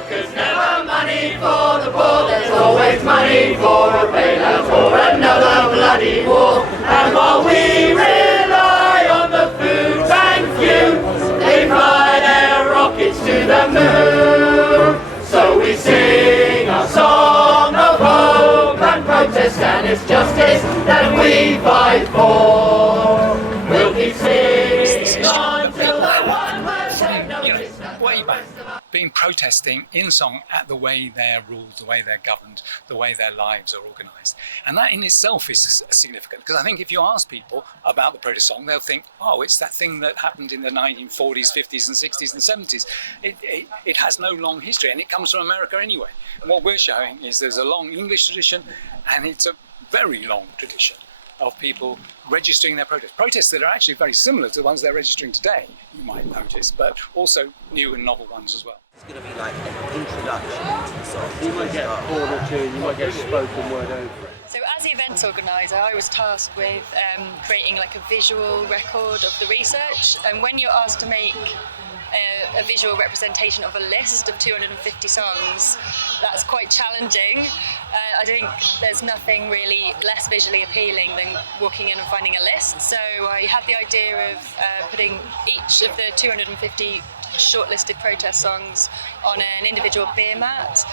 workers, never money for the poor. There's always money for a bailout or another bloody war. And while we rely on the food bank few, they fly their rockets to the moon. So we sing our song of hope and protest, and it's justice that we fight for. We'll keep singing on till the one word take notice. Way back, been protesting in song at the way they're ruled, the way they're governed, the way their lives are organised. And that in itself is significant, because I think if you ask people about the protest song, they'll think, oh, it's that thing that happened in the 1940s, 50s and 60s and 70s. It has no long history, and it comes from America anyway. And what we're showing is there's a long English tradition, and it's a very long tradition of people registering their protests that are actually very similar to the ones they're registering today, you might notice, but also new and novel ones as well. It's going to be like an introduction to the song. You might get a chord or two, you might get a spoken word over it. So as the event organiser, I was tasked with creating like a visual record of the research, and when you're asked to make a visual representation of a list of 250 songs, that's quite challenging. I think there's nothing really less visually appealing than walking in and finding a list, so I had the idea of putting each of the 250 shortlisted protest songs on an individual beer mat.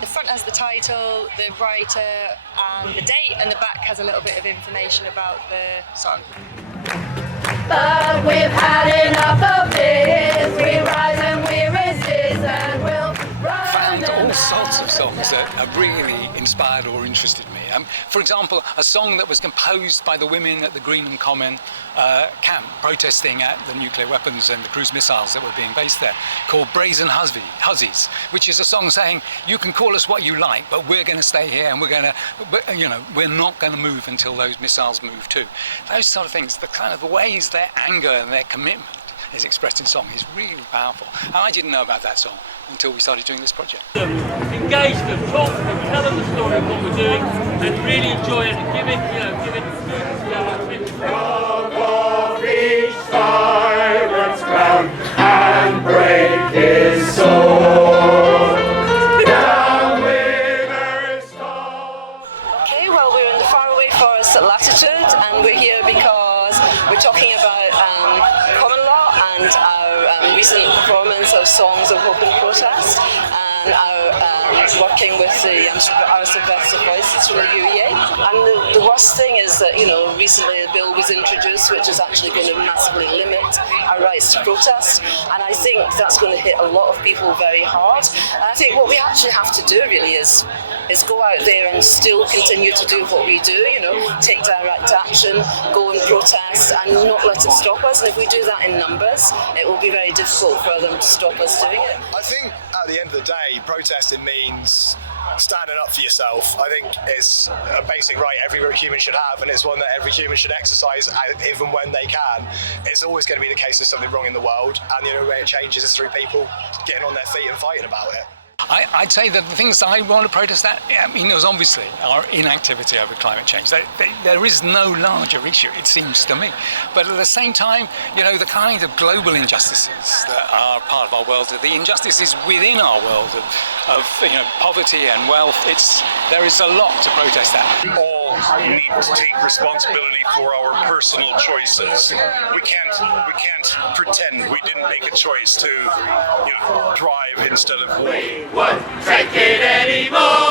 The front has the title, the writer and the date, and the back has a little bit of information about the song. But we've had enough of this. We rise and we resist, and we'll run. Found all sorts of songs that have really inspired or interested me. For example, a song that was composed by the women at the Greenham Common camp protesting at the nuclear weapons and the cruise missiles that were being based there, called Brazen Hussies, which is a song saying, you can call us what you like, but we're going to stay here and we're not going to move until those missiles move too. Those sort of things, the kind of the ways their anger and their commitment is expressed in song is really powerful. And I didn't know about that song until we started doing this project. Engage them, talk to them, tell them the story of what we're doing, and really enjoy it, and give it Above each tyrant's crown and break his sword. Down with his sword. Okay, well, we're in the faraway forest at Latitude, and we're here because we're talking about common law and our recent performance of songs of hope and protest, and our working with our subversive voices from the UEA. And the worst thing is that, recently a bill was introduced which is actually going to massively limit our rights to protest, and I think that's going to hit a lot of people very hard. And I think what we actually have to do really is go out there and still continue to do what we do, take direct action, go and protest, and not let it stop us. And if we do that in numbers, it will be very difficult for them to stop us doing it. I think at the end of the day, protesting means standing up for yourself. I think it's a basic right every human should have, and it's one that every human should exercise even when they can. It's always going to be the case there's something wrong in the world, and the only way it changes is through people getting on their feet and fighting about it. I'd say that the things I want to protest at, there's obviously our inactivity over climate change. There is no larger issue, it seems to me. But at the same time, the kind of global injustices that are part of our world, the injustices within our world of poverty and wealth, there is a lot to protest at. All need to take responsibility for our personal choices. We can't pretend we didn't make a choice to drive instead of We won't take it anymore.